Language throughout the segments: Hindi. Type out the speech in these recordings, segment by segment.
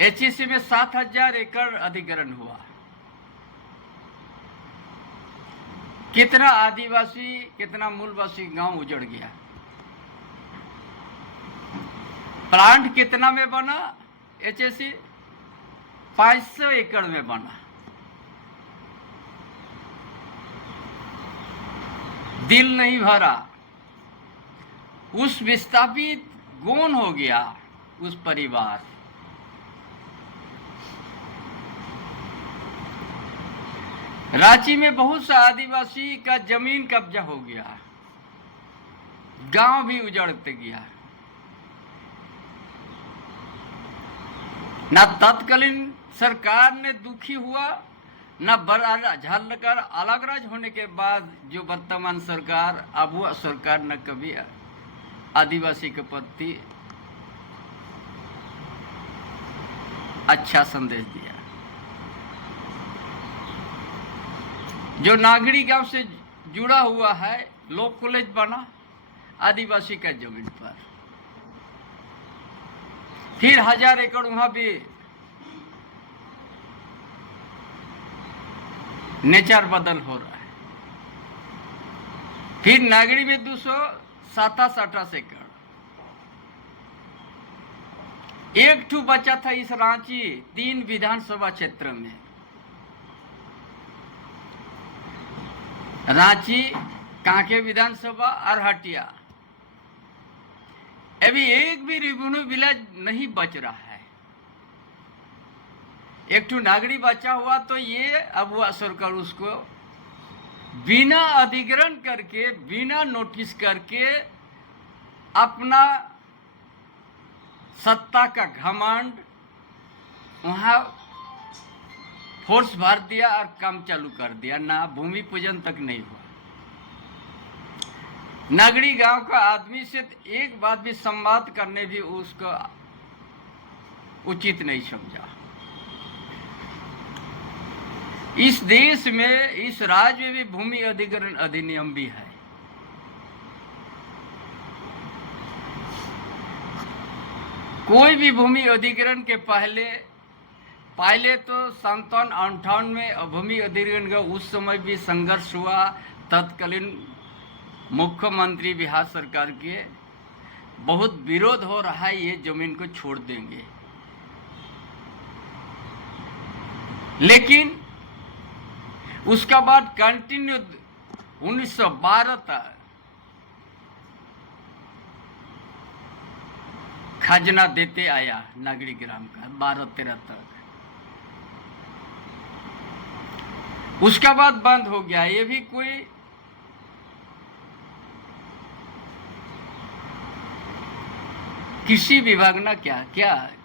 एचईसी में 7,000 एकड़ अधिग्रहण हुआ। कितना आदिवासी, कितना मूलवासी गांव उजड़ गया। प्लांट कितना में बना? एचईसी 500 एकड़ में बना। दिल नहीं भरा, उस विस्थापित गौन हो गया उस परिवार। रांची में बहुत सा आदिवासी का जमीन कब्जा हो गया, गांव भी उजड़ते गया। ना तत्कालीन सरकार ने दुखी हुआ, न बड़ा झालकर अलग राज होने के बाद जो वर्तमान सरकार अबुआ सरकार न कभी आदिवासी के प्रति अच्छा संदेश दिया। जो नागरी गांव से जुड़ा हुआ है, लॉ कॉलेज बना आदिवासी का जमीन पर। फिर 1000 एकड़ वहां भी नेचर बदल हो रहा है। फिर नागरी में 227 एकड़। एक ठू बचा था इस रांची 3 विधानसभा क्षेत्र में, रांची, कांके विधानसभा और हटिया। अभी एक भी रेवेन्यू विलेज नहीं बच रहा है। एक ठू नागरी बचा हुआ, तो ये अब वह सरकार उसको बिना अधिग्रहण करके, बिना नोटिस करके अपना सत्ता का घमंड वहां फोर्स भर दिया और काम चालू कर दिया। ना भूमि पूजन तक नहीं हुआ। नागरी गांव का आदमी से एक बात भी संवाद करने भी उसको उचित नहीं समझा। इस देश में, इस राज्य में भी भूमि अधिग्रहण अधिनियम भी है। कोई भी भूमि अधिग्रहण के पहले तो 57-58 में भूमि अधिग्रहण का उस समय भी संघर्ष हुआ। तत्कालीन मुख्यमंत्री बिहार सरकार के बहुत विरोध हो रहा है, ये जमीन को छोड़ देंगे। लेकिन उसका बाद कंटिन्यू 1912 तक खजना देते आया नागरी ग्राम का, 12-13 तक। उसका बाद बंद हो गया। ये भी कोई कृषि विभाग ना क्या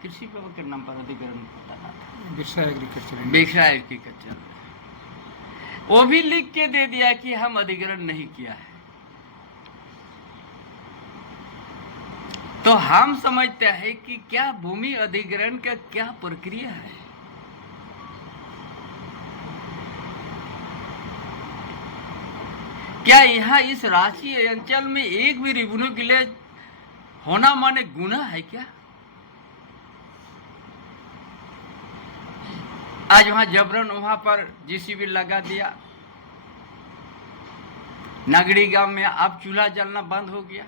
कृषि विभाग के नाम पर अधिग्रहण होता था, बिरसा एग्रीकल्चर। वो भी लिख के दे दिया कि हम अधिग्रहण नहीं किया है। तो हम समझते हैं कि क्या भूमि अधिग्रहण का क्या प्रक्रिया है। क्या यहाँ इस रांची अंचल में एक भी रेवेन्यू विलेज होना माने गुनाह है क्या? आज वहां जबरन वहां पर जेसीबी लगा दिया। नागरी गांव में अब चूल्हा जलना बंद हो गया।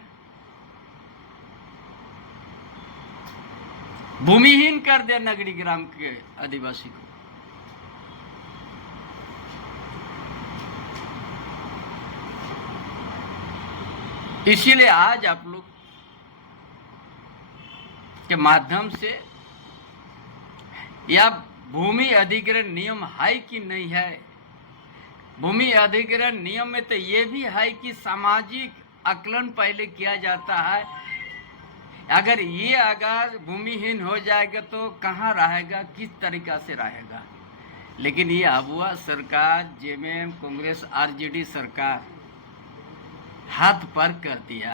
भूमिहीन कर दिया नागरी ग्राम के आदिवासी को। इसीलिए आज आप लोग के माध्यम से, या भूमि अधिग्रहण नियम है कि नहीं है। भूमि अधिग्रहण नियम में तो ये भी है कि सामाजिक आकलन पहले किया जाता है। अगर भूमिहीन हो जाएगा तो कहाँ रहेगा, किस तरीका से रहेगा। लेकिन ये अबुआ सरकार, जेएमएम, कांग्रेस, आरजेडी सरकार हाथ पर कर दिया।